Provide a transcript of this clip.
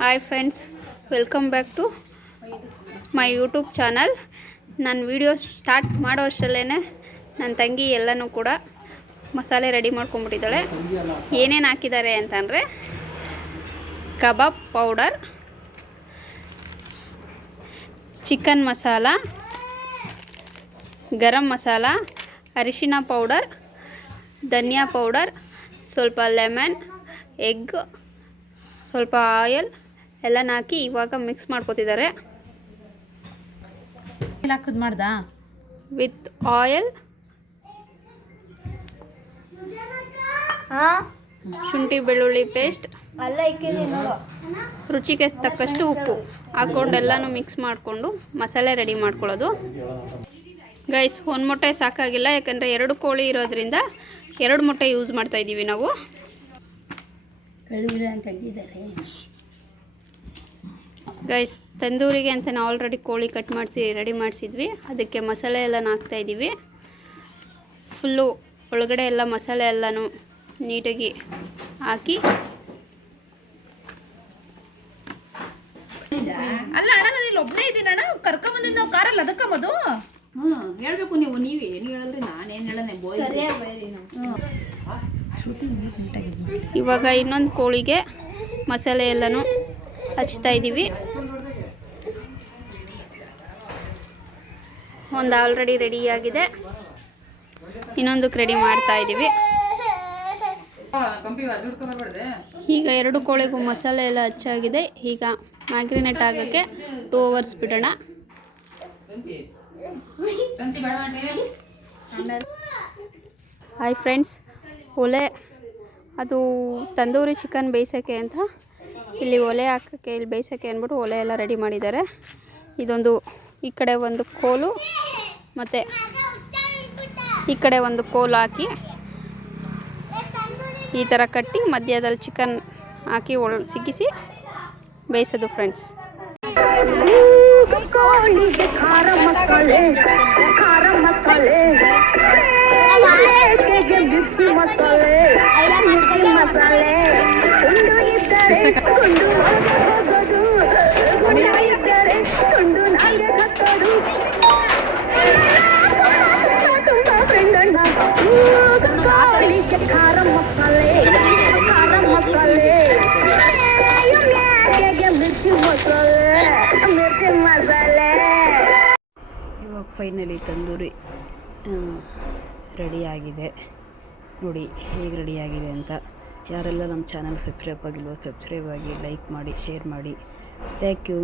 Hi friends, welcome back to my YouTube channel. ನಾನು video start ಮಾಡೋ ಅಷ್ಟರಲ್ಲೇ ನನ್ನ ತಂಗಿ ಎಲ್ಲನೂ ಕೂಡ ಮಸಾಲೆ ರೆಡಿ ಮಾಡ್ಕೊಂಬಿಟ್ಟಿದ್ದಾಳೆ. ಏನೇನು ಹಾಕಿದ್ದಾರೆ ಅಂತಂದರೆ kebab powder, chicken masala, garam masala, ಅರಿಶಿನ ಪೌಡರ್, ಧನಿಯಾ ಪೌಡರ್, ಸ್ವಲ್ಪ ಲೆಮನ್, ಎಗ್, ಸ್ವಲ್ಪ ಆಯಿಲ್ ಎಲ್ಲನ ಹಾಕಿ ಇವಾಗ ಮಿಕ್ಸ್ ಮಾಡ್ಕೊತಿದ್ದಾರೆ. ಹಾಕದ್ ಮಾಡ್ದಾ ವಿತ್ ಆಯಿಲ್, ಶುಂಠಿ ಬೆಳ್ಳುಳ್ಳಿ ಪೇಸ್ಟ್, ರುಚಿಗೆ ತಕ್ಕಷ್ಟು ಉಪ್ಪು ಹಾಕ್ಕೊಂಡೆಲ್ಲನೂ ಮಿಕ್ಸ್ ಮಾಡಿಕೊಂಡು ಮಸಾಲೆ ರೆಡಿ ಮಾಡ್ಕೊಳ್ಳೋದು. ಗೈಸ್, ಒಂದು ಮೊಟ್ಟೆ ಸಾಕಾಗಿಲ್ಲ, ಯಾಕಂದರೆ 2 ಕೋಳಿ ಇರೋದ್ರಿಂದ 2 ಮೊಟ್ಟೆ ಯೂಸ್ ಮಾಡ್ತಾಯಿದ್ದೀವಿ ನಾವು. ಗೈಸ್, ತಂದೂರಿಗೆ ಅಂತ ನಾವು ಆಲ್ರೆಡಿ ಕೋಳಿ ಕಟ್ ಮಾಡಿಸಿ ರೆಡಿ ಮಾಡಿಸಿದ್ವಿ. ಅದಕ್ಕೆ ಮಸಾಲೆ ಎಲ್ಲ ಹಾಕ್ತಾಯಿದ್ದೀವಿ. ಫುಲ್ಲು ಒಳಗಡೆ ಎಲ್ಲ ಮಸಾಲೆ ಎಲ್ಲನೂ ನೀಟಾಗಿ ಹಾಕಿ. ಅಲ್ಲ ಅಣ್ಣ, ನಾನು ಇಲ್ಲಿ ಒಬ್ಬನೇ ಇದ್ದೀನಿ ಅಣ್ಣ. ಕರ್ಕೊಂಬಂದಿದ್ದು ನಾವು ಕಾರಲ್ಲಿ ಅದಕ್ಕಂಬದು. ಹೇಳ್ಬೇಕು ನೀವೇ ಏನು ಹೇಳಿದ್ರೆ ನಾನೇನು ಹೇಳನೆ. ಇವಾಗ ಇನ್ನೊಂದು ಕೋಳಿಗೆ ಮಸಾಲೆ ಎಲ್ಲನೂ ಹಚ್ತಾ ಇದ್ದೀವಿ. ಒಂದು ಆಲ್ರೆಡಿ ರೆಡಿಯಾಗಿದೆ, ಇನ್ನೊಂದಕ್ಕೆ ರೆಡಿ ಮಾಡ್ತಾ ಇದ್ದೀವಿ. ಈಗ 2 ಕೋಳಿಗೂ ಮಸಾಲೆ ಎಲ್ಲ ಹಚ್ಚಾಗಿದೆ. ಈಗ ಮ್ಯಾಗ್ರಿನೇಟ್ ಆಗೋಕ್ಕೆ 2 hours ಬಿಡೋಣ. ಹಾಯ್ ಫ್ರೆಂಡ್ಸ್, ಒಲೆ ಅದು ತಂದೂರಿ ಚಿಕನ್ ಬೇಯಿಸೋಕ್ಕೆ ಅಂತ ಇಲ್ಲಿ ಒಲೆ ಹಾಕೋಕ್ಕೆ, ಇಲ್ಲಿ ಬೇಯಿಸೋಕ್ಕೆ ಅಂದ್ಬಿಟ್ಟು ಒಲೆ ಎಲ್ಲ ರೆಡಿ ಮಾಡಿದ್ದಾರೆ. ಇದೊಂದು ಈ ಕಡೆ ಒಂದು ಕೋಲು ಮತ್ತು ಈ ಕಡೆ ಒಂದು ಕೋಲು ಹಾಕಿ ಈ ಥರ ಕಟ್ಟಿ ಮಧ್ಯದಲ್ಲಿ ಚಿಕನ್ ಹಾಕಿ ಸಿಕ್ಕಿಸಿ ಬೇಯಿಸೋದು ಫ್ರೆಂಡ್ಸ್. ಇವಾಗ ಫೈನಲಿ ತಂದೂರಿ ರೆಡಿಯಾಗಿದೆ. ನೋಡಿ ಹೇಗೆ ರೆಡಿಯಾಗಿದೆ ಅಂತ. ಯಾರೆಲ್ಲ ನಮ್ಮ ಚಾನಲ್ ಸಬ್ಸ್ಕ್ರೈಬ್ ಆಗಿಲ್ವೋ ಸಬ್ಸ್ಕ್ರೈಬ್ ಆಗಿ, ಲೈಕ್ ಮಾಡಿ, ಶೇರ್ ಮಾಡಿ. Thank you.